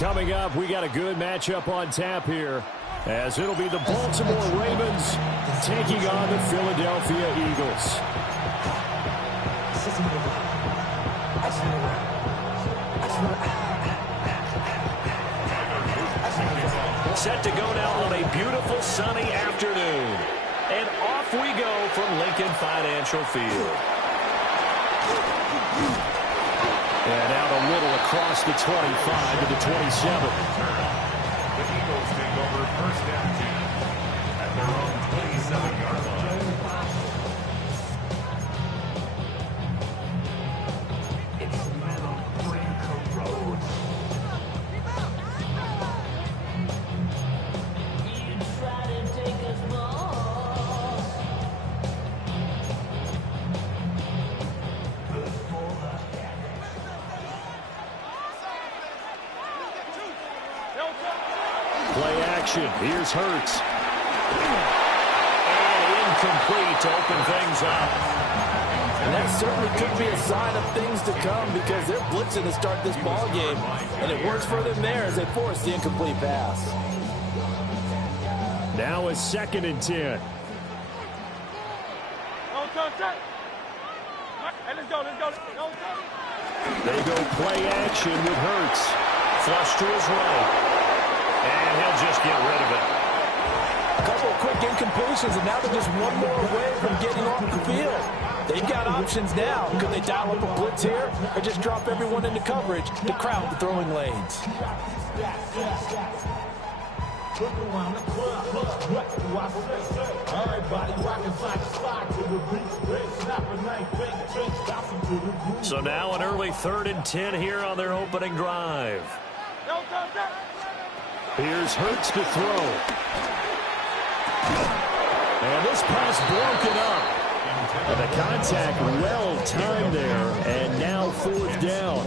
Coming up, we got a good matchup on tap here, as it'll be the Baltimore Ravens taking on the Philadelphia Eagles. Set to go now on a beautiful sunny afternoon. And off we go from Lincoln Financial Field. And out a little across the 25 to the 27. The Eagles take over first down 10 at their own 27-yard line. It's Metal Franco Road. You try to take us Play action. Here's Hurts. And incomplete to open things up. And that certainly could be a sign of things to come, because they're blitzing to start this ball game, and it works for them there as they force the incomplete pass. Now a 2nd and 10. They go play action with Hurts. Flush to his right. And he'll just get rid of it. A couple of quick incompletions, and now they're just one more away from getting off the field. They've got options now. Could they dial up a blitz here, or just drop everyone into coverage to crowd the throwing lanes? So now an early 3rd and 10 here on their opening drive. Here's Hurts to throw. And this pass broken up. And the contact well timed there, and now 4th down.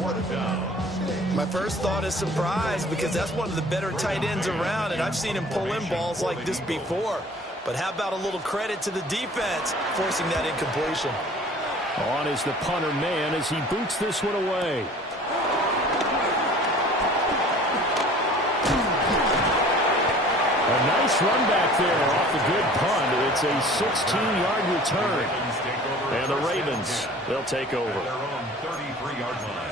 My first thought is surprise, because that's one of the better tight ends around, and I've seen him pull in balls like this before. But how about a little credit to the defense forcing that incompletion? On is the punter man as he boots this one away. A nice run back there off the good punt. It's a 16-yard return. And the Ravens, they'll take over. Their own 33-yard line.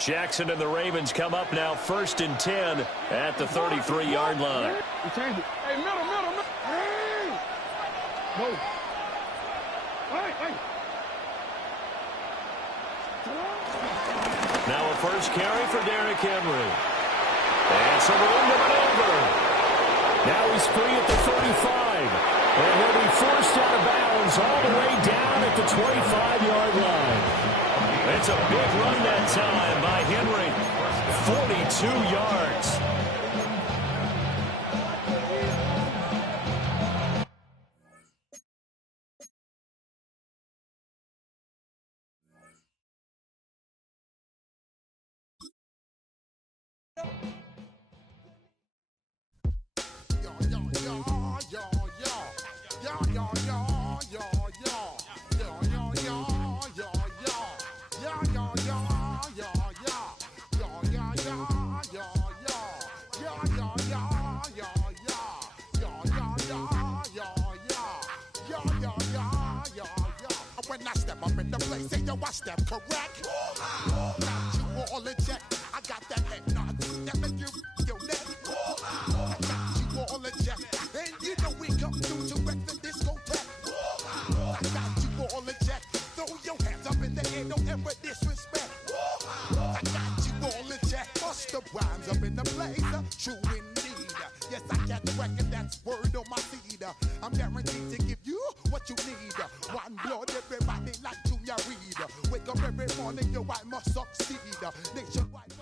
Jackson and the Ravens come up now 1st and 10 at the 33-yard line. Hey, middle. Hey! No. Hey. Now a first carry for Derrick Henry. And some room to maneuver. Now he's free at the 35. And he'll be forced out of bounds all the way down at the 25-yard line. It's a big run that time by Henry. 42 yards. When I step up in the place, say yo, I step correct. Got you all in check. I got that head nod that make you your neck. I got you all in check, and you know we come through to wreck the discotheque. I got you all in check. Throw your hands up in the air, don't ever disrespect. I got you all in check. Bust the rhymes up in the place, true indeed. Yes, I got record, that's word on my seed. I'm guaranteed to give you what you need. One blood, everybody like Junior Reed. Wake up every morning, yo, I must succeed. Nationwide.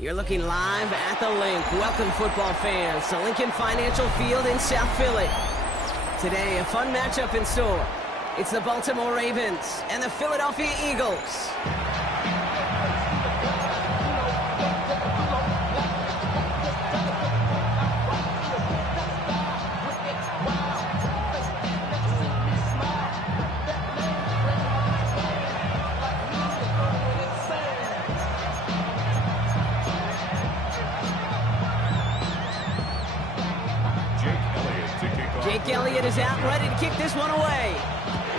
You're looking live at the Link. Welcome, football fans, to Lincoln Financial Field in South Philly. Today, a fun matchup in store. It's the Baltimore Ravens and the Philadelphia Eagles. Zeke Elliott is out, ready to kick this one away.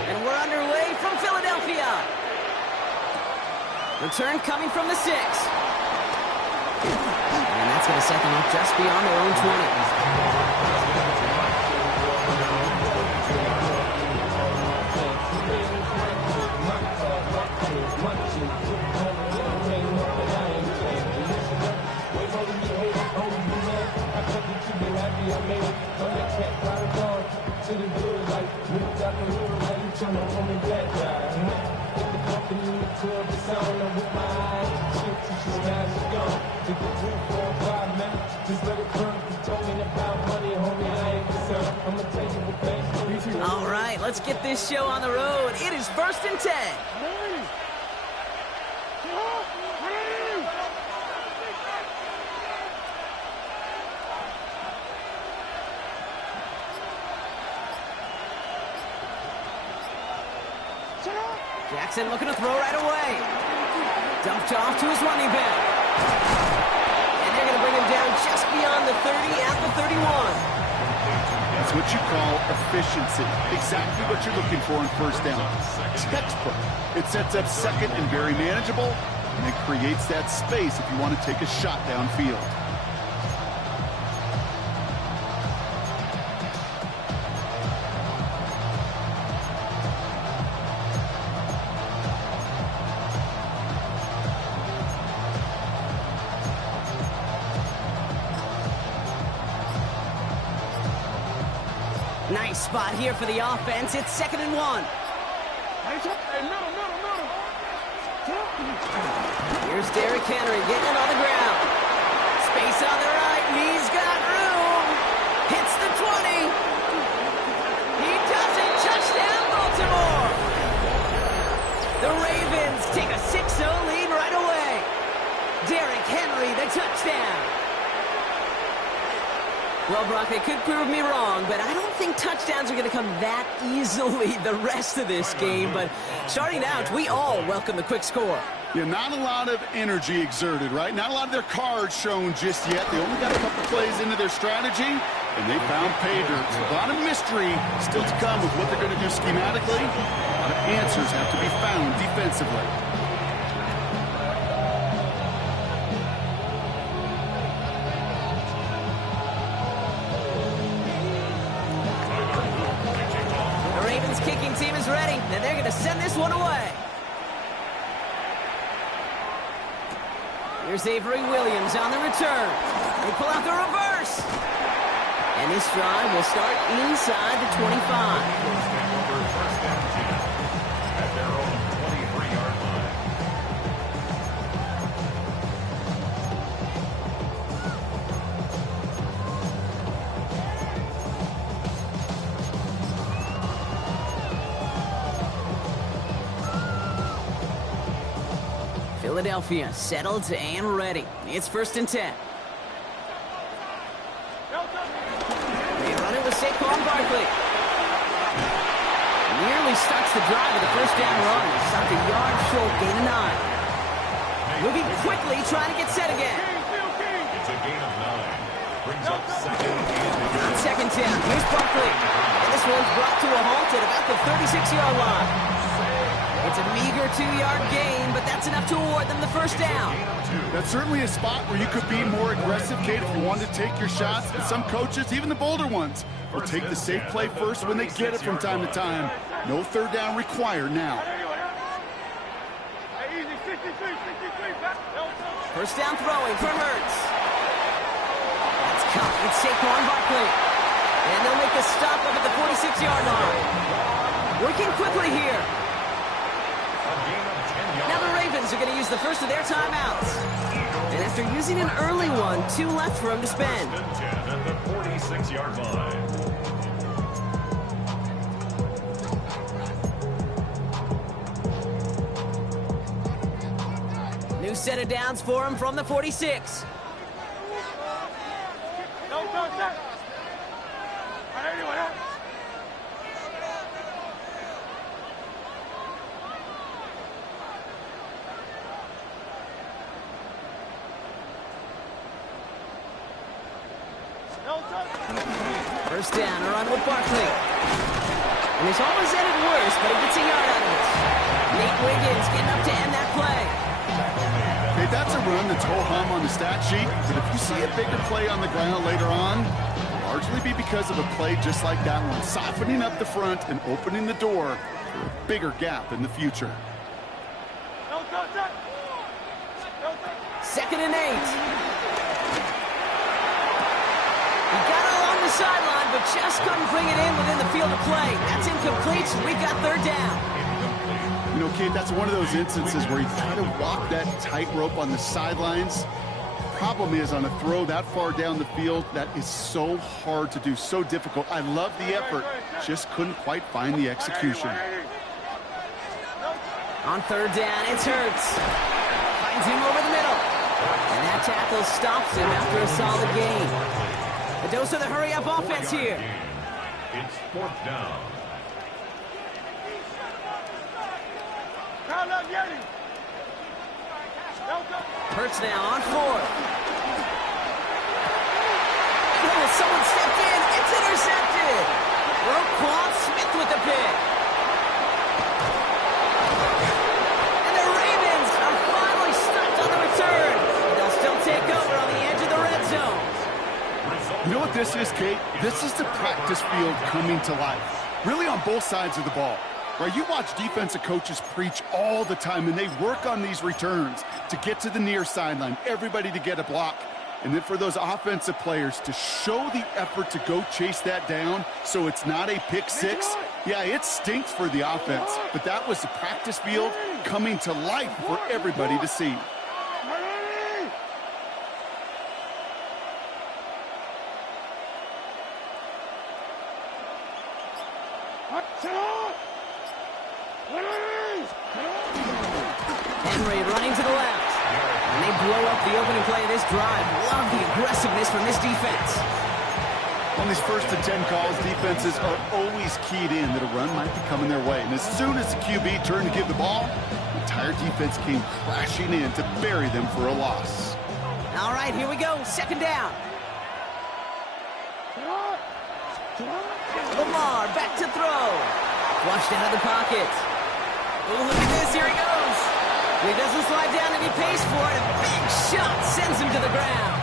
And we're underway from Philadelphia. Return coming from the 6. And that's going to set them up just beyond their own 20. All right, let's get this show on the road. It is 1st and 10. Jackson looking to throw right away. Dumped off to his running back. And they're going to bring him down just beyond the 30 at the 31. That's what you call efficiency. Exactly what you're looking for in first down. Textbook. It sets up second and very manageable, and it creates that space if you want to take a shot downfield. Nice spot here for the offense. It's 2nd and 1. Here's Derrick Henry getting it on the ground. Space on the right. He's got room. Hits the 20. He doesn't. Touchdown, Baltimore. The Ravens take a 6-0 lead right away. Derrick Henry, the touchdown. Well, Brock, they could prove me wrong, but I don't think touchdowns are going to come that easily the rest of this game. But starting out, we all welcome the quick score. Yeah, not a lot of energy exerted, right? Not a lot of their cards shown just yet. They only got a couple plays into their strategy, and they found pay dirt. So a lot of mystery still to come with what they're going to do schematically. A lot of answers have to be found defensively. Kicking team is ready, and they're going to send this one away. Here's Avery Williams on the return. They pull out the reverse. And this drive will start inside the 25. At their own 23-yard line. Philadelphia settled and ready. It's 1st and 10. They run it with Saquon Barkley. Nearly starts the drive with a 1st down run. Stopped a yard short, gain of 9. Moving quickly, trying to get set again. It's a gain of 9. Brings up 2nd and 10. On 2nd down, here's Barkley. And this one's brought to a halt at about the 36-yard line. It's a meager 2-yard gain, but that's enough to award them the 1st down. That's certainly a spot where you could be more aggressive, Kate, if you wanted to take your shots. But some coaches, even the bolder ones, will take the safe play first when they get it from time to time. No 3rd down required now. 1st down throwing for Hurts. That's caught. It's Saquon Barkley. And they'll make the stop up at the 46-yard line. Working quickly here. Now the Ravens are going to use the first of their timeouts. And after using an early one, 2 left for them to spend. At the 46-yard line. New set of downs for him from the 46. First down, a run with Barkley. And he's almost ended worse, but he gets a yard out of it. Nate Wiggins getting up to end that play. Okay, that's a run that's ho-hum on the stat sheet, but if you see a bigger play on the ground later on, it'll largely be because of a play just like that one, softening up the front and opening the door for a bigger gap in the future. 2nd and 8. He got it along the sideline, but just couldn't bring it in within the field of play. That's incomplete, so we got 3rd down. You know, Kate, that's one of those instances where you try to walk that tightrope on the sidelines. Problem is, on a throw that far down the field, that is so hard to do, so difficult. I love the effort, just couldn't quite find the execution. On 3rd down, it's Hurts. Finds him over the middle. And that tackle stops him after a solid gain. A dose of the hurry-up offense here. It's 4th down. Hurts now on 4th. Oh, someone stepped in. It's intercepted. Roquan Smith with the pick. And the Ravens are finally stopped on the return. They'll still take over on the edge of the red zone. You know what this is, Kate? This is the practice field coming to life. Really on both sides of the ball. Right, you watch defensive coaches preach all the time, and they work on these returns to get to the near sideline, everybody to get a block. And then for those offensive players to show the effort to go chase that down so it's not a pick six. Yeah, it stinks for the offense, but that was the practice field coming to life for everybody to see. Henry running to the left. And they blow up the opening play of this drive. Love the aggressiveness from this defense. On these 1st and 10 calls, defenses are always keyed in that a run might be coming their way. And as soon as the QB turned to give the ball, the entire defense came crashing in to bury them for a loss. All right, here we go. 2nd down. Lamar back to throw. Flushed out of the pocket. Oh, look at this. Here he goes. He doesn't slide down and he pays for it. A big shot sends him to the ground.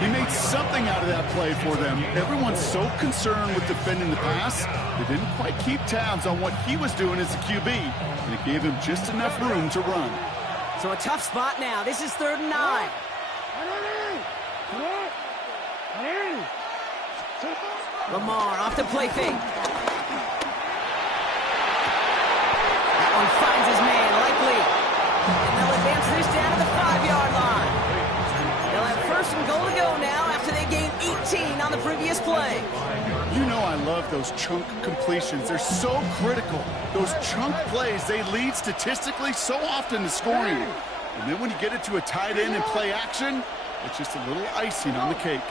He made something out of that play for them. Everyone's so concerned with defending the pass, they didn't quite keep tabs on what he was doing as a QB, and it gave him just enough room to run. So a tough spot now. This is 3rd and 9. Lamar off the play fake. That one finds his man, likely. And they'll advance this down to the 5-yard line. They'll have 1st and goal to go now after they gained 18 on the previous play. You know I love those chunk completions. They're so critical. Those chunk plays, they lead statistically so often to scoring. And then when you get it to a tight end and play action, it's just a little icing on the cake.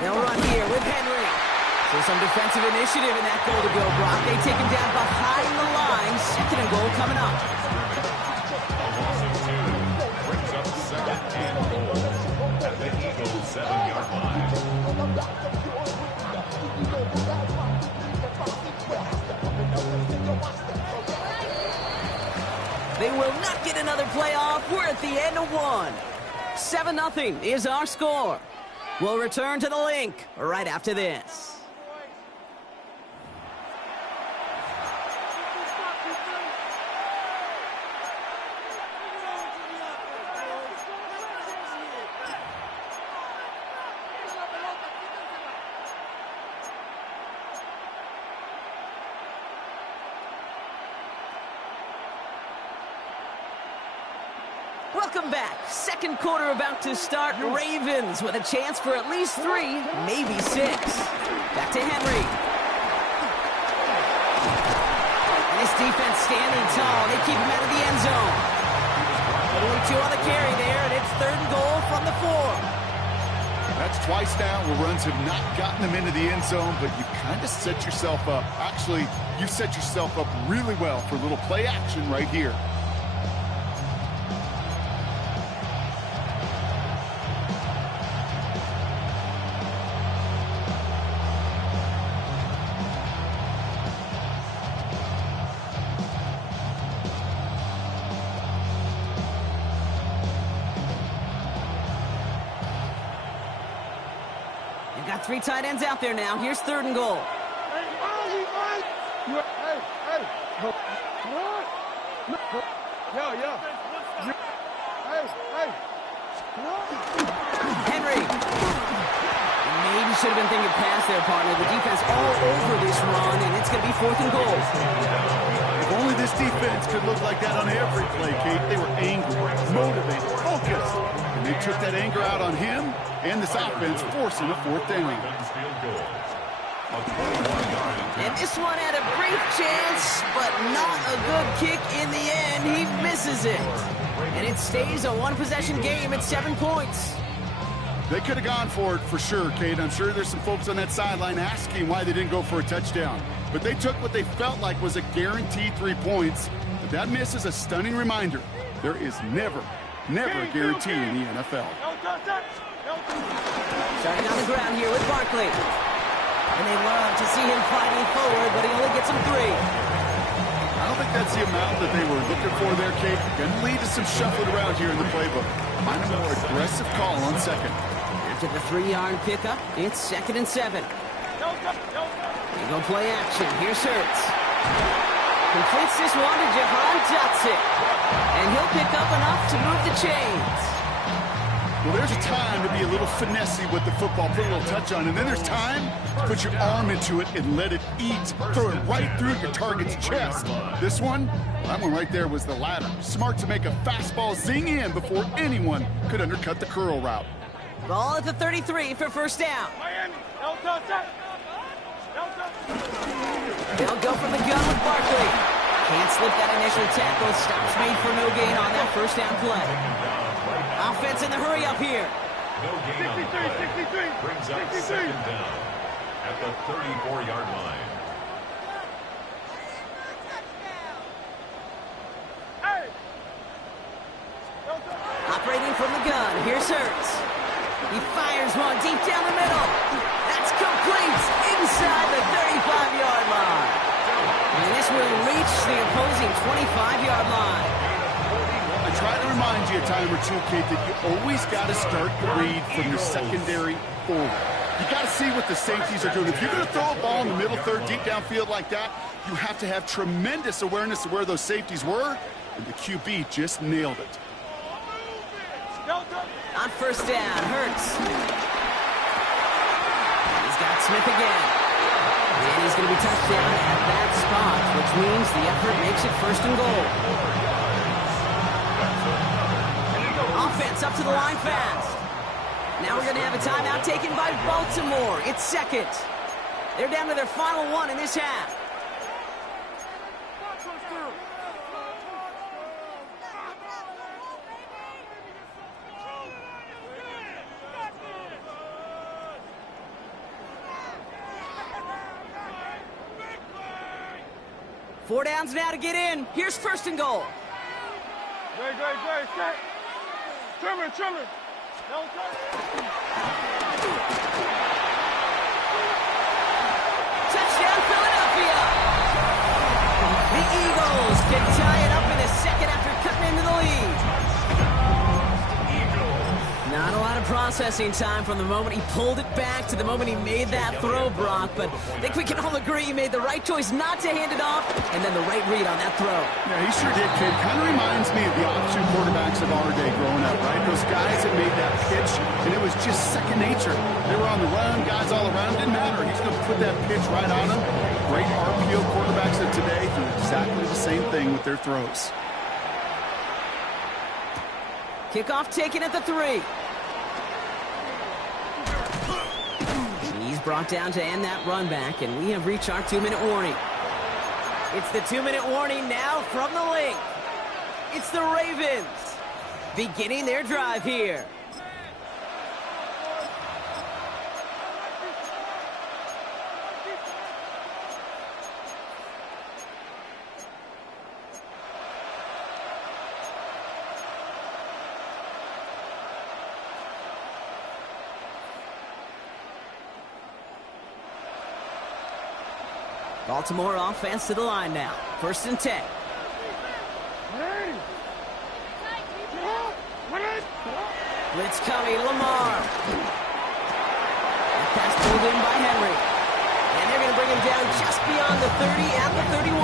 They'll run here with Henry. So some defensive initiative in that goal to go, Brock. They take him down behind the line. 2nd and goal coming up. Brings up 2nd and goal at the Eagles' 7-yard line. They will not get another playoff. We're at the end of 1. 7-0 is our score. We'll return to the link right after this. Welcome back. 2nd quarter about to start. Ravens with a chance for at least 3, maybe 6. Back to Henry. And this defense standing tall. They keep him out of the end zone. Only 2 on the carry there, and it's 3rd and goal from the 4. That's twice now where runs have not gotten them into the end zone, but you kind of set yourself up. Actually, you set yourself up really well for a little play action right here. got 3 tight ends out there now. Here's 3rd and goal. Henry. Maybe should have been thinking pass there, partner. The defense all over this run, and it's going to be 4th and goal. If only this defense could look like that on every play, Kate. They were angry, motivated, focused. And they took that anger out on him and this offense, forcing a 4th down. And this one had a brief chance, but not a good kick in the end. He misses it. And it stays a 1-possession game at 7 points. They could have gone for it for sure, Kate. I'm sure there's some folks on that sideline asking why they didn't go for a touchdown. But they took what they felt like was a guaranteed 3 points. But that miss is a stunning reminder. There is never a guarantee in the NFL. Starting on the ground here with Barkley. And they love to see him fighting forward, but he only gets him 3. I don't think that's the amount that they were looking for there, Kate. Going to lead to some shuffling around here in the playbook. Find a more aggressive call on 2nd. After the 3-yard pickup, it's 2nd and 7. They go play action. Here's Hurts. Completes this one to Jahan Dotson. And he'll pick up enough to move the chains. Well, there's a time to be a little finessey with the football, put a little touch on, and then there's time to put your arm into it and let it eat. Throw it right through your target's chest. This one, that one right there was the latter. Smart to make a fastball zing in before anyone could undercut the curl route. Ball at the 33 for 1st down. They'll go from the gun with Barkley. Can't slip that initial tackle. Stops made for no gain on that 1st down play. Offense in the hurry up here. No gain on the play. Brings up 2nd down at the 34-yard line. Operating from the gun. Here's Hurts. He fires one deep down the middle. That's complete inside the 35-yard line. And this will reach the opposing 25-yard line. I try to remind you a time or two, Kate, that you always got to start the read from your secondary forward. You got to see what the safeties are doing. If you're going to throw a ball in the middle third, deep downfield like that, you have to have tremendous awareness of where those safeties were, and the QB just nailed it. On 1st down, Hurts. He's got Smith again. And he's going to be touched down at that spot, which means the effort makes it 1st and goal. Offense up to the line fast. Now we're going to have a timeout taken by Baltimore. It's 2nd. They're down to their final 1 in this half. Four downs now to get in. Here's 1st and goal. Great. Trimmer. Touchdown, Philadelphia. The Eagles can tie it up in a 2nd after cutting into the lead. Not a lot of processing time from the moment he pulled it back to the moment he made that throw, Brock. But I think we can all agree he made the right choice not to hand it off, and then the right read on that throw. Yeah, he sure did, kid. Kind of reminds me of the option quarterbacks of our day growing up, right? Those guys that made that pitch, and it was just second nature. They were on the run, guys all around. Didn't matter. He's going to put that pitch right on them. Great RPO quarterbacks of today do exactly the same thing with their throws. Kickoff taken at the 3. He's brought down to end that run back, and we have reached our 2-minute warning. It's the 2-minute warning now from the link. It's the Ravens beginning their drive here. Baltimore offense to the line now. 1st and 10. Blitz coming, Lamar. At Pass pulled in by Henry. And they're going to bring him down just beyond the 30 at the 31.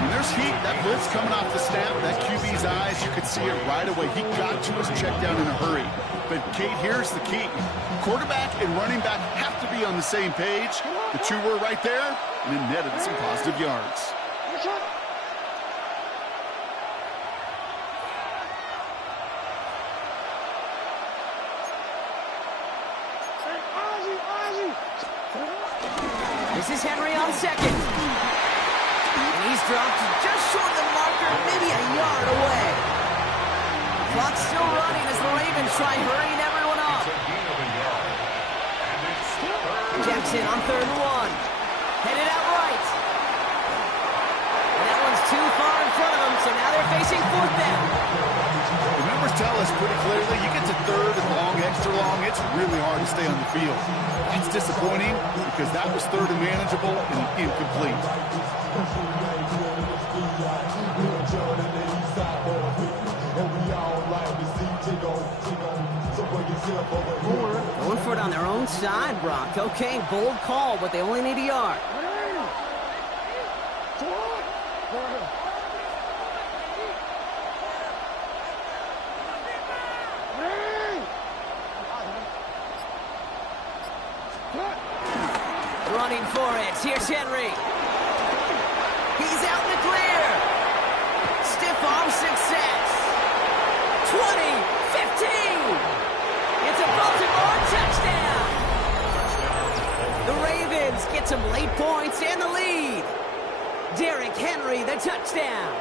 When there's heat, that blitz coming off the snap, that QB's eyes, you could see it right away. He got to his check down in a hurry. But, Kate, here's the key. Quarterback and running back have to be on the same page. The two were right there, and it netted some positive yards. This is Henry on second. And he's dropped just short of the marker, maybe a yard away. Clock's still running as the Ravens try hurrying everyone up. Jackson on 3rd and 1. Headed out right. And that one's too far in front of them, so now they're facing 4th down. The numbers tell us pretty clearly, you get to 3rd and long, extra long, it's really hard to stay on the field. That's disappointing because that was 3rd and manageable and incomplete. Going for it on their own side, Brock. Okay, bold call, but they only need a yard. Running for it. Here's Henry. He's out in the clear. Stiff arm success. 20, 15. It's a Baltimore touchdown. The Ravens get some late points and the lead. Derrick Henry, the touchdown.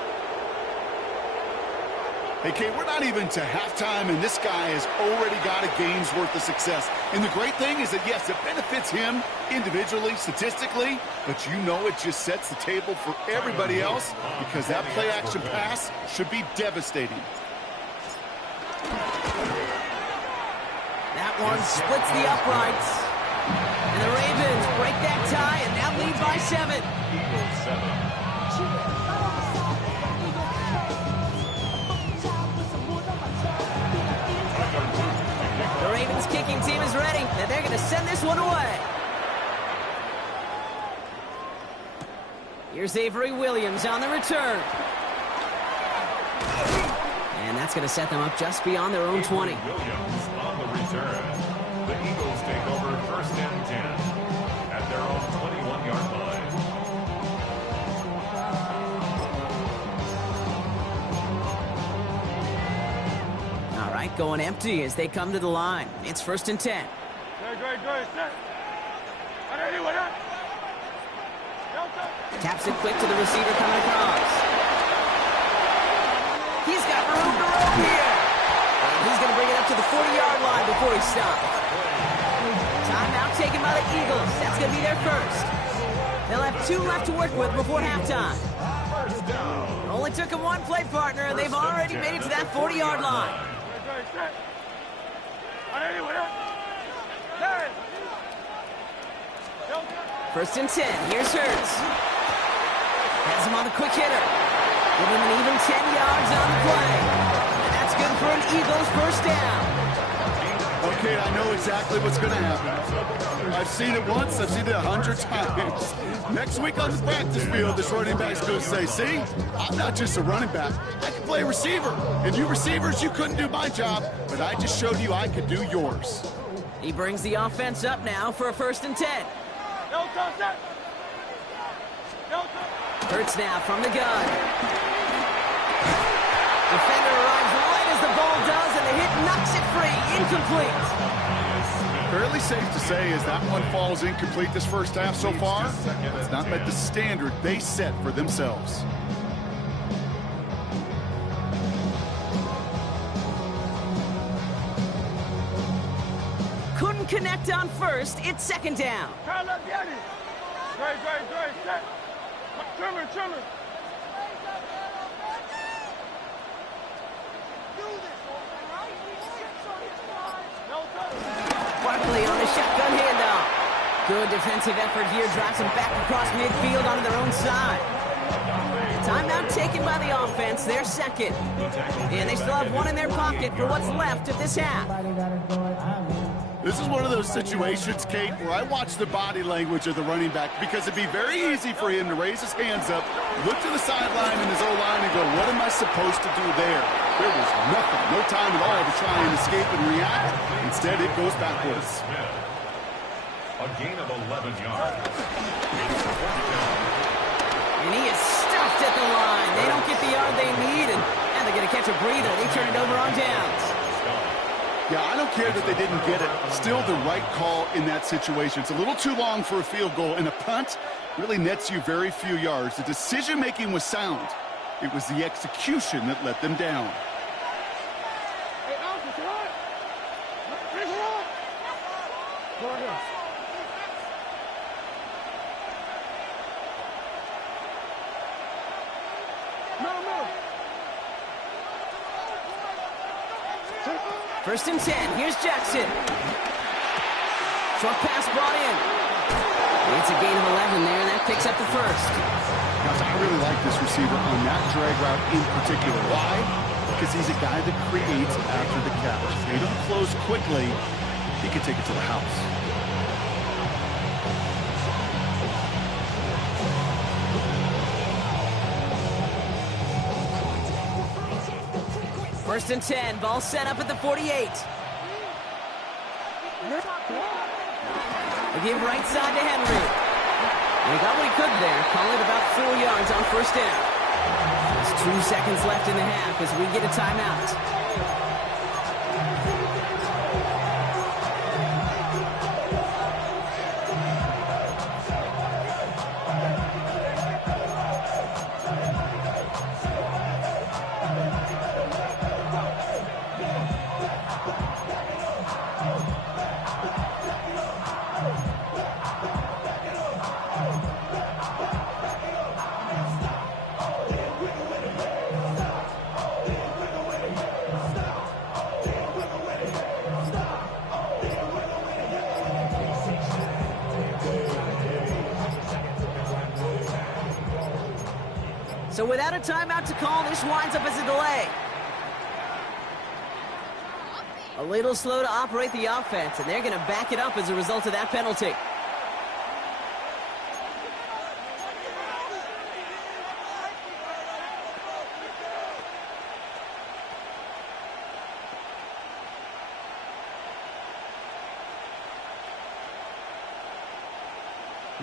Hey, Kate, we're not even to halftime, and this guy has already got a game's worth of success. And the great thing is that, yes, it benefits him individually, statistically, but you know it just sets the table for everybody else because that play-action pass should be devastating. That one splits the uprights. And the Ravens break that tie and now lead by 7. Eagles 7. The Ravens kicking team is ready, and they're going to send this one away. Here's Avery Williams on the return. And that's going to set them up just beyond their own 20. Williams on the return. The Eagles take over 1st and 10 at their own 21-yard line. All right, going empty as they come to the line. It's 1st and 10. Taps it quick to the receiver coming across. He's got room to roam here. And he's going to bring it up to the 40-yard line before he stops. Timeout taken by the Eagles. That's going to be their first. They'll have 2 left to work with before halftime. It only took them 1 play, partner, and they've already made it to that 40-yard line. 1st and 10. Here's Hurts. Has him on the quick hitter. Give him an even 10 yards on the play. And that's good for an Eagles 1st down. Okay, I know exactly what's going to happen. I've seen it once. I've seen it 100 times. Next week on the practice field, this running back's going to say, see, I'm not just a running back. I can play receiver. And you receivers, you couldn't do my job, but I just showed you I could do yours. He brings the offense up now for a 1st and 10. Hurts now from the gun. Defender arrives right as the ball does, and the hit knocks it free. Incomplete. Fairly safe to say as that one falls incomplete this first half so far, it's not met the standard they set for themselves. Couldn't connect on 1st. It's 2nd down. Barkley on the shotgun handoff. Good defensive effort here. Drives them back across midfield onto their own side. Timeout taken by the offense. They're 2nd. And they still have 1 in their pocket for what's left of this half. This is one of those situations, Kate, where I watch the body language of the running back because it'd be very easy for him to raise his hands up, look to the sideline in his O-line and go, what am I supposed to do there? There was nothing, no time at all to try and escape and react. Instead, it goes backwards. A gain of 11 yards. And he is stuffed at the line. They don't get the yard they need, and they're going to catch a breather. They turn it over on downs. Yeah, I don't care that they didn't get it. Still the right call in that situation. It's a little too long for a field goal, and a punt really nets you very few yards. The decision-making was sound. It was the execution that let them down. Hey, Alpha, what? Bring her up. Go ahead. No. First and 10. Here's Jackson. Short pass brought in. It's a gain of 11 there, and that picks up the first. Guys, I really like this receiver on that drag route in particular. Why? Because he's a guy that creates after the catch. If he don't close quickly, he can take it to the house. First and 10. Ball set up at the 48. They give right side to Henry. And he got what he could there. Call it about 4 yards on first down. There's 2 seconds left in the half as we get a timeout. So without a timeout to call, this winds up as a delay. A little slow to operate the offense, and they're going to back it up as a result of that penalty.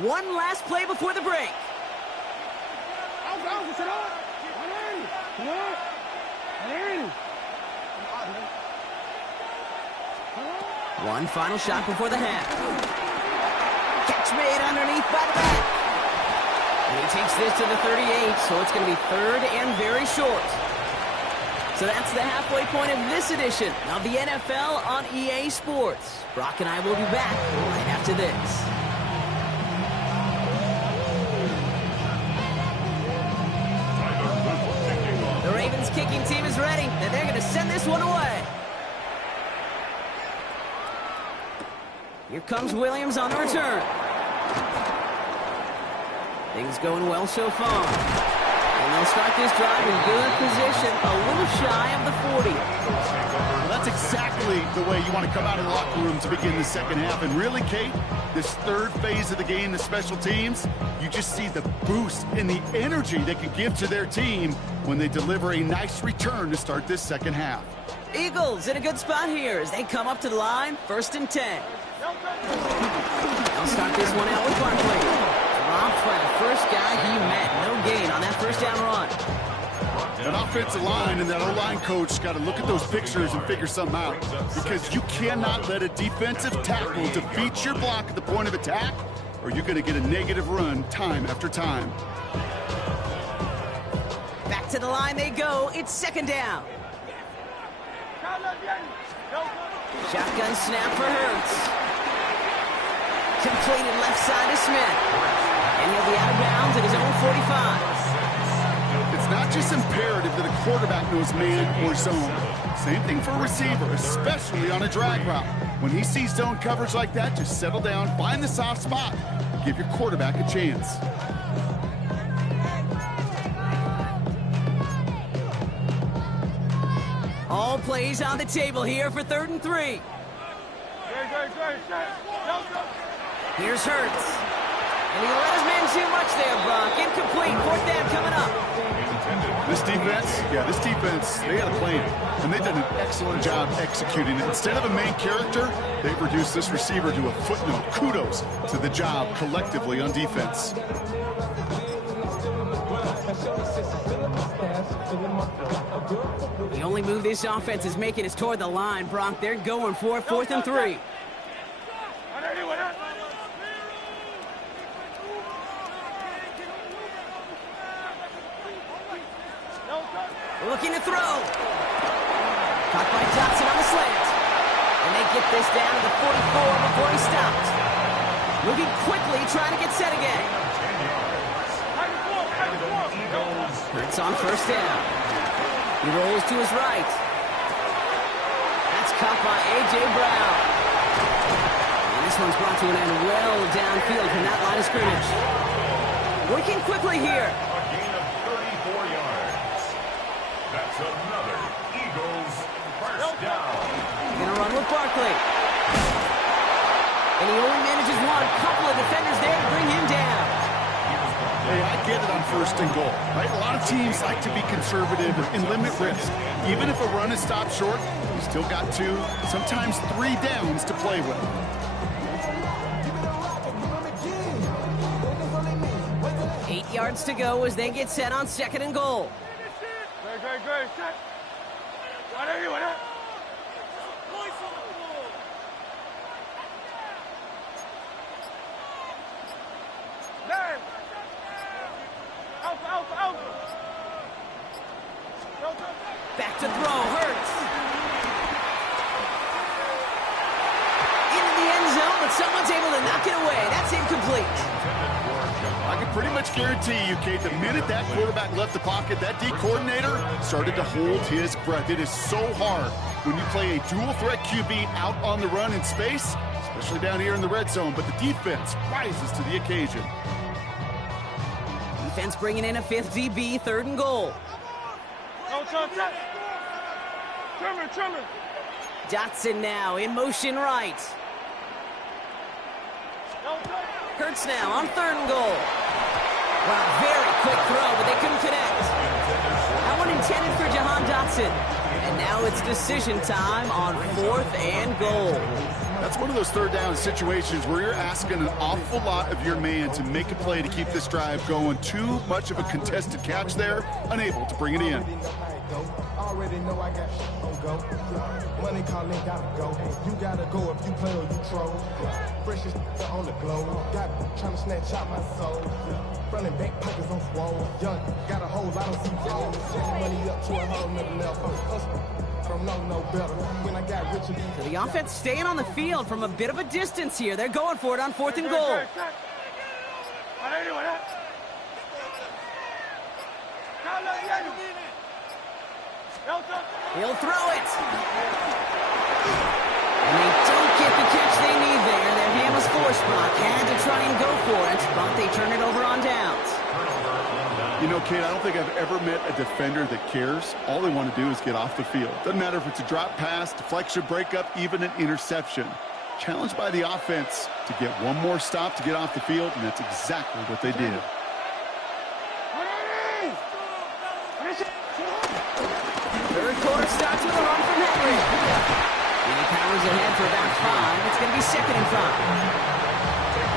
One last play before the break. One final shot before the half. Catch made underneath by the back. And he takes this to the 38, so it's going to be third and very short. So that's the halfway point of this edition of the NFL on EA Sports. Brock and I will be back right after this. The Ravens kicking team is ready, and they're going to send this one away. Here comes Williams on the return. Things going well so far. And they'll start this drive in good position, a little shy of the 40. Well, that's exactly the way you want to come out of the locker room to begin the second half. And really, Kate, this third phase of the game, the special teams, you just see the boost and the energy they can give to their team when they deliver a nice return to start this second half. Eagles in a good spot here as they come up to the line, first and 10. They'll start this one out with Barkley. Dropped by the first guy he met. No gain on that first down run. An offensive line and that O-line coach got to look at those pictures and figure something out, because you cannot let a defensive tackle defeat your block at the point of attack, or you're going to get a negative run time after time. Back to the line they go. It's second down. Shotgun snap for Hurts. Completed left side to Smith. And he'll be out of bounds at his own 45. It's not just imperative that a quarterback knows man or zone. Same thing for a receiver, especially on a drag route. When he sees zone coverage like that, just settle down, find the soft spot, give your quarterback a chance. All plays on the table here for 3rd and 3. Very good. Here's Hurts. And he let his man too much there, Brock. Incomplete. Fourth down coming up. This defense, they had a plan, and they've done an excellent job executing it. Instead of a main character, they've reduced this receiver to a footnote. Kudos to the job collectively on defense. The only move this offense is making is toward the line, Brock. They're going for it, 4th and 3. Looking to throw. Caught by Johnson on the slant. And they get this down to the 44 before he stopped. Moving quickly, trying to get set again. Hurts on first down. He rolls to his right. That's caught by A.J. Brown. And this one's brought to an end well downfield from that line of scrimmage. Working quickly here. A gain of 34 yards. That's another Eagles first down. Gonna run with Barkley. And he only manages one. Couple of defenders there to bring him down. Hey, I get it on 1st and goal, right? A lot of teams like to be conservative and limit risk. Even if a run is stopped short, you still got 2, sometimes 3 downs to play with. Eight yards to go as they get set on 2nd and goal. Great. Back to throw, Hurts. Into the end zone, but someone's able to knock it away. That's incomplete. I can pretty much guarantee you, Kate, the minute that quarterback left the pocket, that D coordinator started to hold his breath. It is so hard when you play a dual-threat QB out on the run in space, especially down here in the red zone, but the defense rises to the occasion. Defense bringing in a 5th DB, 3rd and goal. Trimmer. Dotson now in motion right. Hurts now on 3rd and goal. Wow, very quick throw, but they couldn't connect. That one intended for Jahan Dotson. And now it's decision time on 4th and goal. That's one of those 3rd down situations where you're asking an awful lot of your man to make a play to keep this drive going. Too much of a contested catch there, unable to bring it in. Already know I got shit on go. Money calling, gotta go. You gotta go if you play or you troll. Freshest on the globe. Got trying to snatch out my soul. Running back pockets on swole. Young, got a whole lot of C-rolls. Send money up to a whole nother level. From no better. When I got rich and So the offense staying on the field from a bit of a distance here. They're going for it on 4th and goal. He'll throw it. And they don't get the catch they need there. Their hand was forced, Brock. Had to try and go for it, but they turn it over on downs. You know, Kate, I don't think I've ever met a defender that cares. All they want to do is get off the field. Doesn't matter if it's a drop pass, deflection, breakup, even an interception. Challenged by the offense to get one more stop to get off the field, and that's exactly what they did. Third quarter starts with a run from Henry. And he powers ahead for about 5. It's going to be 2nd and 5.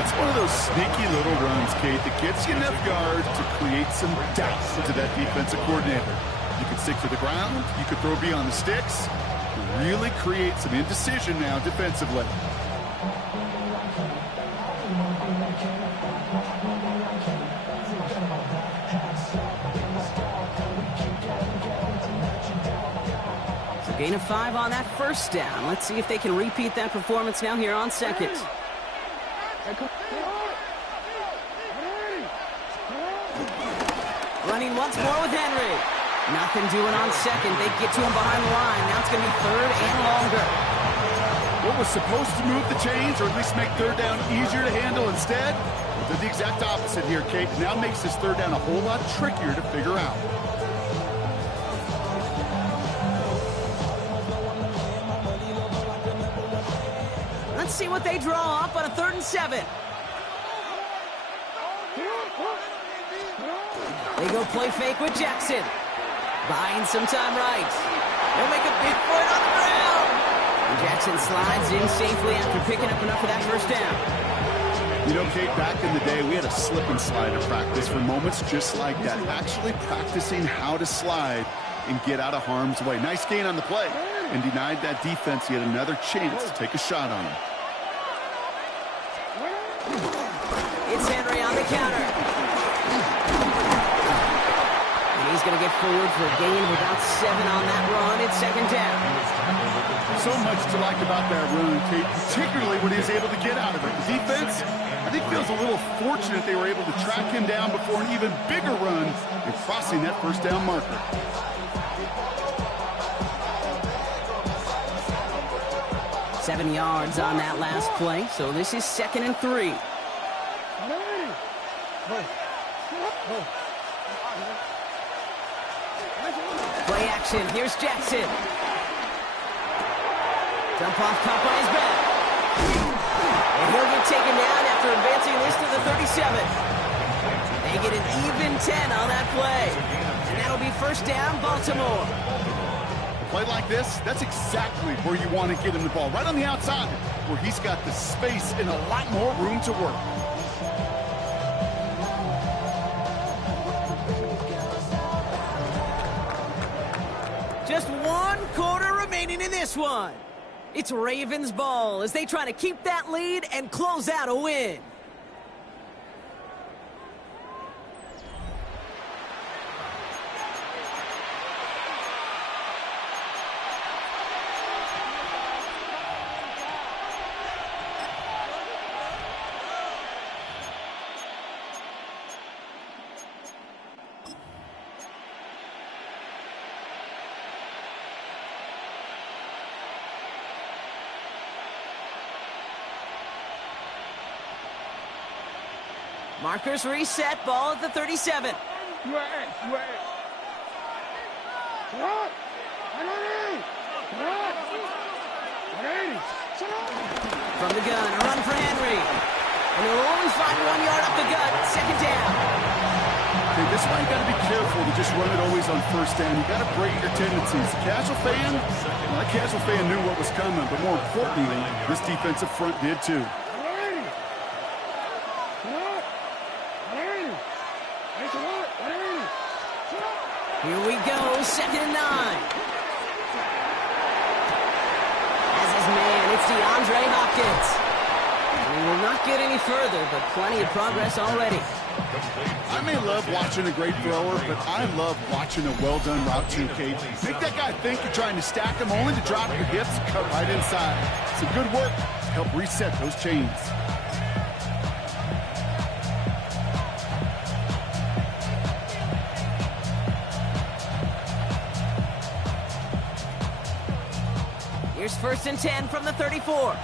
It's one of those sneaky little runs, Kate, that gets you enough yards to create some doubt to that defensive coordinator. You can stick to the ground, you could throw beyond the sticks, really create some indecision now defensively. So gain of 5 on that first down. Let's see if they can repeat that performance now here on 2nd. Running once more with Henry. Nothing doing on 2nd. They get to him behind the line. Now it's going to be 3rd and longer. What was supposed to move the chains, or at least make 3rd down easier to handle instead, did the exact opposite here, Kate. Now makes this 3rd down a whole lot trickier to figure out. see what they draw up on a 3rd and 7. They go play fake with Jackson. Buying some time right. They'll make a big foot on the ground. And Jackson slides in safely after picking up enough for that first down. You know, Kate, back in the day, we had a slip and slide to practice for moments just like that. Actually practicing how to slide and get out of harm's way. Nice gain on the play and denied that defense yet another chance to take a shot on him. It's Henry on the counter. And he's going to get forward for a gain of about 7 on that run. It's 2nd down. So much to like about that run, Kate, particularly when he was able to get out of it. The defense, I think, feels a little fortunate they were able to track him down before an even bigger run and crossing that first down marker. Seven yards on that last play, so this is 2nd and 3. Play action, here's Jackson. Dump off cup on his back. And he'll get taken down after advancing this to the 37. They get an even 10 on that play. And that'll be 1st down, Baltimore. A play like this, that's exactly where you want to get him the ball. Right on the outside, where he's got the space and a lot more room to work. Just 1 quarter remaining in this one. It's Ravens ball as they try to keep that lead and close out a win. Markers reset, ball at the 37. You are it. From the gun, a run for Henry. And they'll only find 1 yard up the gut. 2nd down. Okay, this is why you got to be careful to just run it always on 1st down. You got to break your tendencies. Casual fan, well, that casual fan knew what was coming, but more importantly, this defensive front did too. Here we go, 2nd and 9. As his man, it's DeAndre Hopkins. We will not get any further, but plenty of progress already. I may love watching a great thrower, but I love watching a well-done route too, Kate. Make that guy think you're trying to stack him only to drop your hips, cut right inside. Some good work to help reset those chains. Here's 1st and 10 from the 34.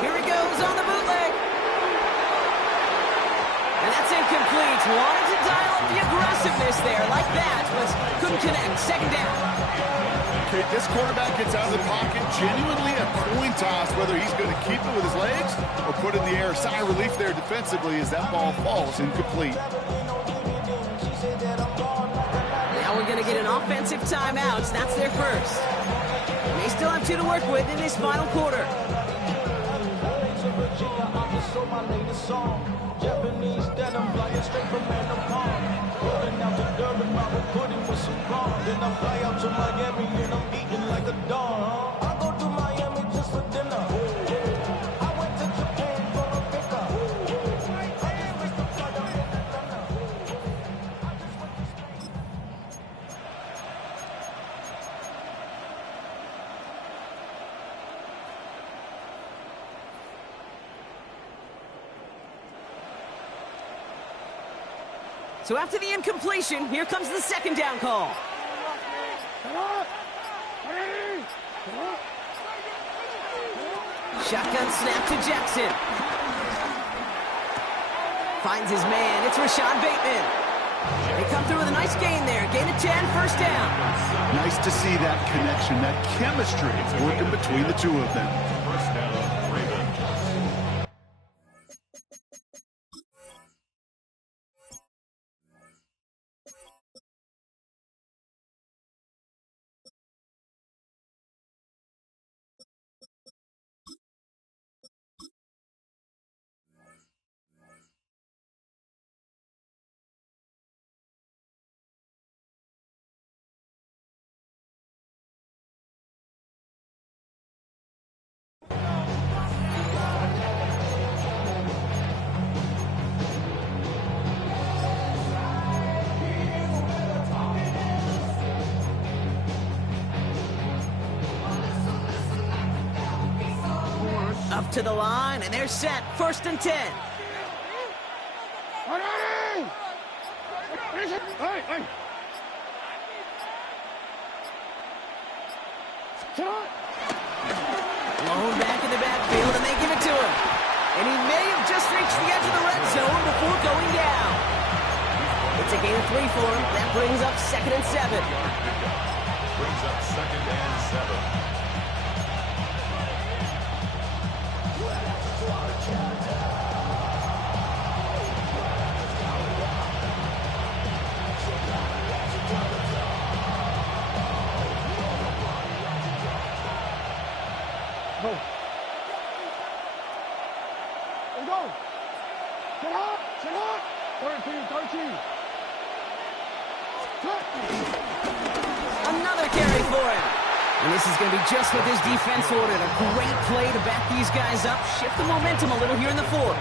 Here he goes on the bootleg. And that's incomplete. Wanted to dial up the aggressiveness there like that, but couldn't connect. 2nd down. Okay, this quarterback gets out of the pocket, genuinely a coin toss whether he's going to keep it with his legs or put it in the air. Sigh of relief there defensively as that ball falls incomplete. Now we're going to get an offensive timeout. That's their first. And they still have 2 to work with in this final quarter. Japanese denim flying straight from Manapon. Rolling out to Durban, Bible pudding with some corn. Then I fly out to Miami and I'm eating like a dog. I go to Miami just for dinner. I went to Japan for a pickup. So after the incompletion, here comes the 2nd down call. Shotgun snap to Jackson. Finds his man. It's Rashad Bateman. They come through with a nice gain there. Gain of 10, first down. Nice to see that connection, that chemistry working between the two of them. First down, Ravens. Up to the line, and they're set. First and 10. Blown back in the backfield, and they give it to him. And he may have just reached the edge of the red zone before going down. It's a gain of 3 for him. That brings up 2nd and 7. Brings up 2nd and 7. Let's go. Get up. 13. Another carry for him. And this is going to be just what this defense ordered. A great play to back these guys up. Shift the momentum a little here in the 4th.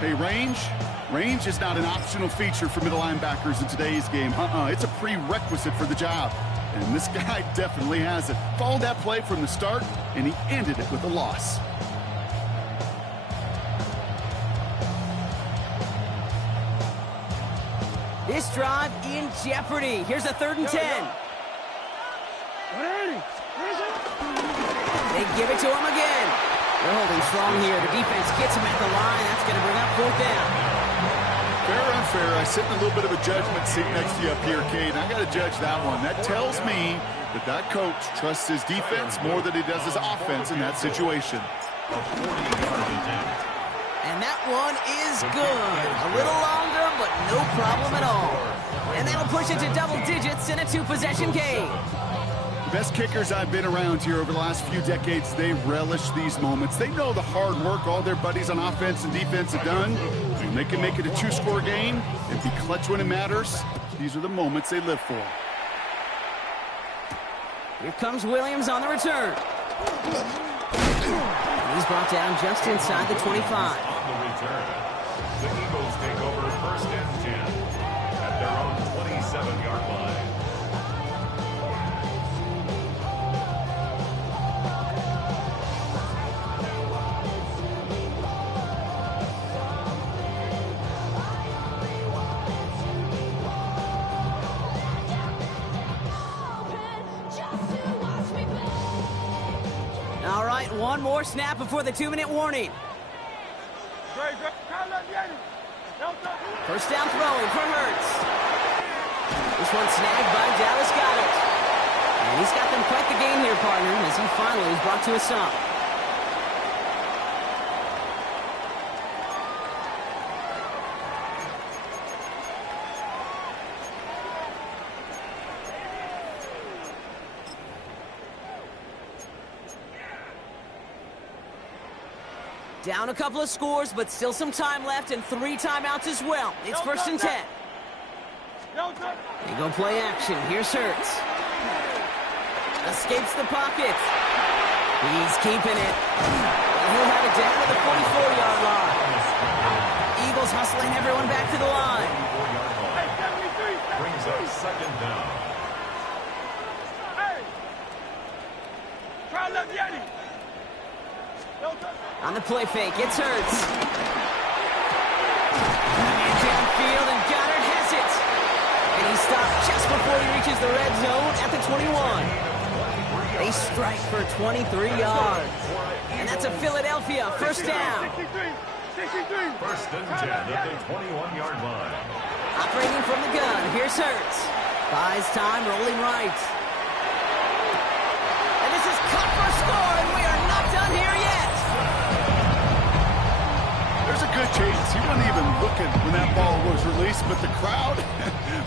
Hey, range is not an optional feature for middle linebackers in today's game. It's a prerequisite for the job. And this guy definitely has it. Followed that play from the start, and he ended it with a loss. This drive in jeopardy. Here's a 3rd and 10. They give it to him again. They're holding strong here. The defense gets him at the line. That's going to bring up 4th down. Fair or unfair, I sit in a little bit of a judgment seat next to you up here, Cade. I got to judge that one. That tells me that coach trusts his defense more than he does his offense in that situation. And that one is good. A little longer, but no problem at all. And that'll push it to double digits in a 2-possession game. The best kickers I've been around here over the last few decades, they relish these moments. They know the hard work all their buddies on offense and defense have done. When they can make it a 2-score game and be clutch when it matters, these are the moments they live for. Here comes Williams on the return. He's brought down just inside the 25. On the return, the Eagles take over 1st and 10 at their own 27-yard line. All right, one more snap before the 2-minute warning. First down throwing for Hurts. This one snagged by Dallas Goedert. And he's got them quite the game here, partner, as he finally is brought to a stop. Down a couple of scores, but still some time left and 3 timeouts as well. It's 1st and 10. They go play action. Here's Hurts. Escapes the pocket. He's keeping it. He'll have it down to the 44-yard line. Eagles hustling everyone back to the line. Brings up 2nd down. On the play fake, it's Hurts. And downfield, and Goddard has it. And he stopped just before he reaches the red zone at the 21. They strike for 23 yards. And that's a Philadelphia 1st down. 1st and 10 at the 21-yard line. Operating from the gun, here's Hurts. Buys time, rolling right. And this is cut for a score, and we are not done here yet. There's a good chance he wasn't even looking when that ball was released, but the crowd,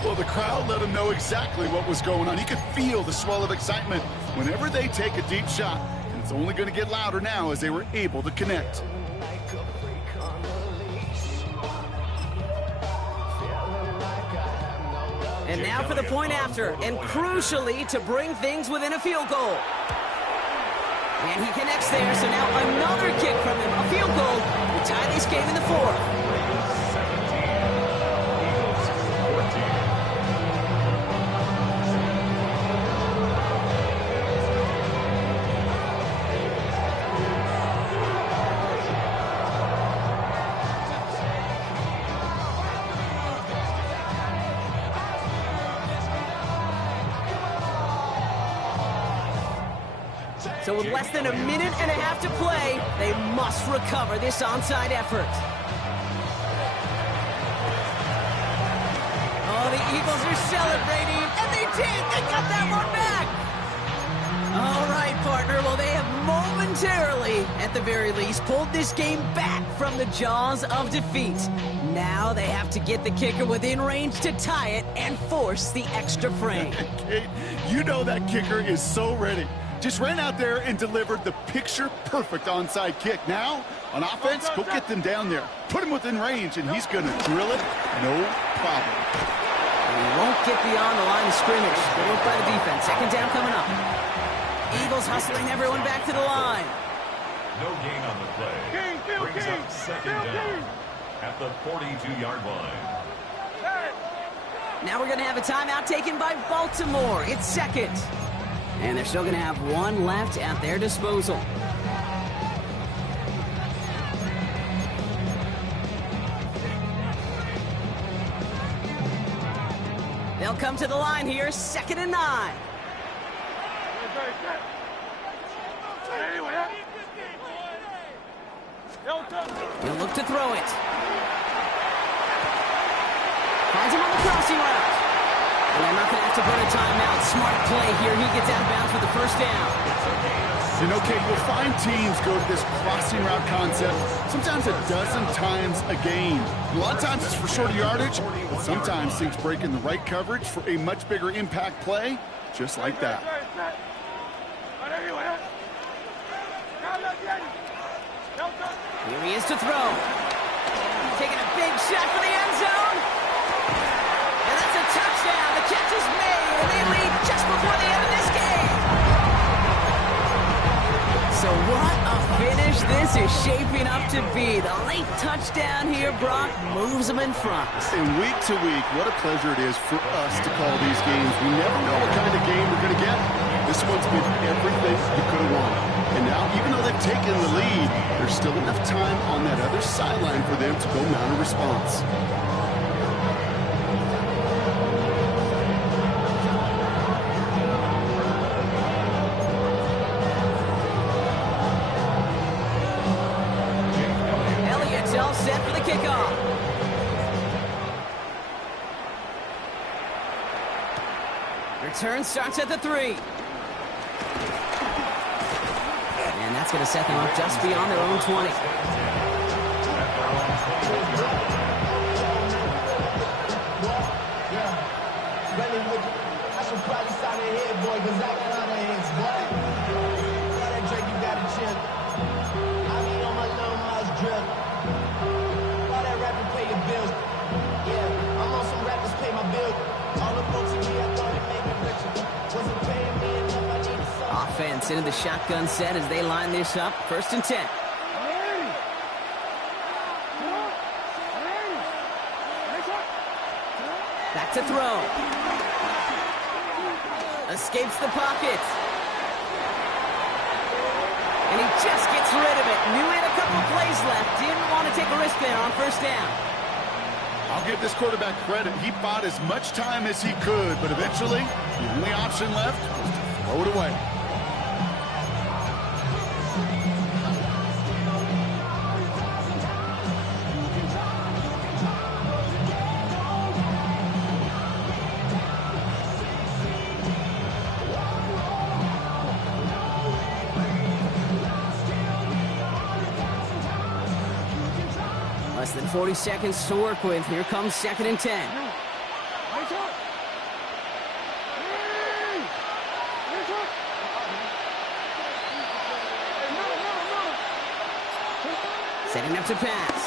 well, the crowd let him know exactly what was going on. He could feel the swell of excitement whenever they take a deep shot, and it's only going to get louder now as they were able to connect. And now for the point after, and crucially to bring things within a field goal. And he connects there, so now another kick from him, a field goal, to tie this game in the fourth. So with less than a minute and a half to play, they must recover this onside effort. Oh, the Eagles are celebrating, and they did! They got that one back! All right, partner, well, they have momentarily, at the very least, pulled this game back from the jaws of defeat. Now they have to get the kicker within range to tie it and force the extra frame. Kate, you know that kicker is so ready. Just ran out there and delivered the picture-perfect onside kick. Now, on offense, go get them down there. Put him within range, and he's going to drill it, no problem. He won't get beyond the line of scrimmage. Good work by the defense. Second down coming up. Eagles hustling everyone back to the line. No gain on the play. Brings up second down at the 42-yard line. Now we're going to have a timeout taken by Baltimore. It's second. And they're still going to have one left at their disposal. They'll come to the line here, 2nd and 9. He'll look to throw it. Finds him on the crossing route. And they're not going to have to put a timeout. Smart play here. He gets out of bounds with the first down. You know, Kate, you'll find teams go to this crossing route concept sometimes a dozen times a game. A lot of times it's for shorter yardage, but sometimes things break in the right coverage for a much bigger impact play, just like that. Here he is to throw. Taking a big shot for the end zone. And that's a touchdown. The catch is made, and they lead just before the end of this game. So what a finish this is shaping up to be. The late touchdown here, Brock, moves them in front. And week to week, what a pleasure it is for us to call these games. We never know what kind of game we're going to get. This one's been everything you could have won. And now, even though they've taken the lead, there's still enough time on that other sideline for them to go mount a response. Elliott's all set for the kickoff. Return starts at the 3. And that's going to set them up just beyond their own 20. I should probably start a head, boy, because I got all the heads, boy. Tell that Drake you got a chip. I be on my little mouse drip. All that rapping pay your bills. Yeah, I'm on some rappers pay my bills. All the books to me, I thought it made me richer. Wasn't paying me enough, I needed something. Offense into the shotgun set as they line this up. 1st and 10. Back to throw. Escapes the pocket. And he just gets rid of it. Knew he had a couple of plays left. Didn't want to take a risk there on 1st down. I'll give this quarterback credit. He bought as much time as he could, but eventually, the only option left was to throw it away. Less than 40 seconds to work with. Here comes 2nd and 10. Setting up to pass.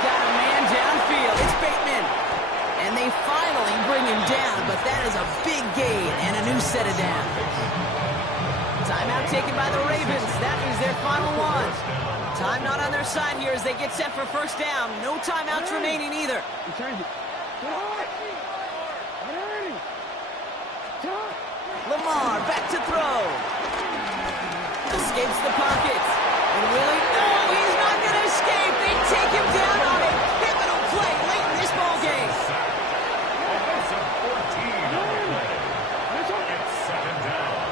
Got a man downfield. It's Bateman. And they finally bring him down, but that is a big gain and a new set of downs. Timeout taken by the Ravens. That is their final one. Time not on their side here as they get set for first down. No timeouts remaining either. Lamar back to throw. Escapes the pocket. And Willie, no, he's not going to escape. They take him down on a pivotal play late in this ball game. Offensive 14 on the play. It's 2nd down.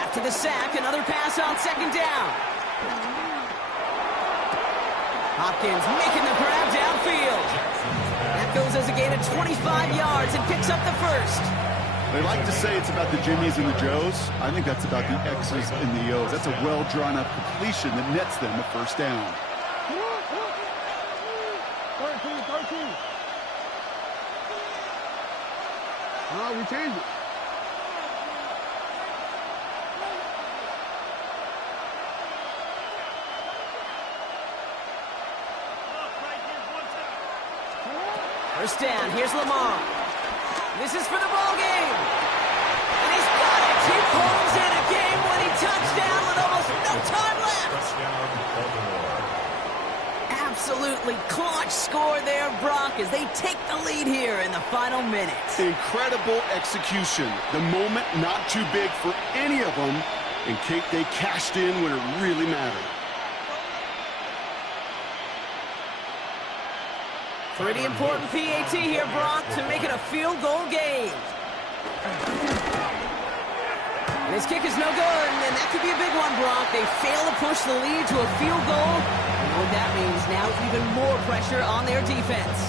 After the sack, another pass on 2nd down. Hopkins making the grab downfield. That goes as a gain of 25 yards and picks up the first. They like to say it's about the Jimmies and the Joes. I think that's about the X's and the O's. That's a well-drawn-up completion that nets them a first down. 13. Oh, we changed it. First down, here's Lamar. This is for the ball game. And he's got it. He pulls in a game-winning touchdown with almost no time left. Touchdown, Baltimore. Absolutely clutch score there, Brock, as they take the lead here in the final minutes. Incredible execution. The moment not too big for any of them, and Kate, they cashed in when it really mattered. Pretty important PAT here, Brock, to make it a field goal game. And his kick is no good, and that could be a big one, Brock. They fail to push the lead to a field goal. And what that means, now even more pressure on their defense.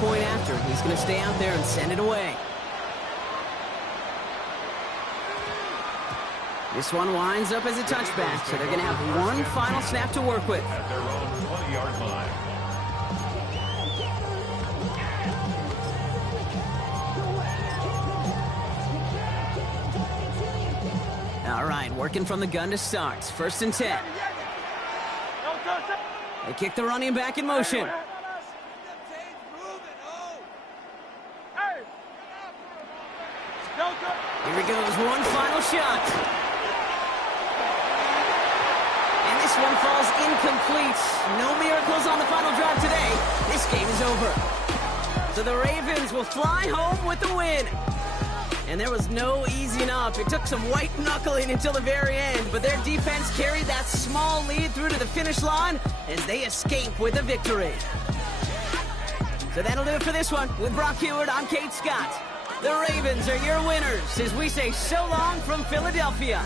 Point after, he's going to stay out there and send it away. This one winds up as a touchback, so they're going to have one final snap to work with. At their own 20-yard line. All right, working from the gun to start. 1st and 10. They kick the running back in motion. Here he goes, one final shot. And this one falls incomplete. No miracles on the final drive today. This game is over. So the Ravens will fly home with the win. And there was no easing up. It took some white knuckling until the very end, but their defense carried that small lead through to the finish line as they escape with a victory. So that'll do it for this one. With Brock Heward, I'm Kate Scott. The Ravens are your winners as we say so long from Philadelphia.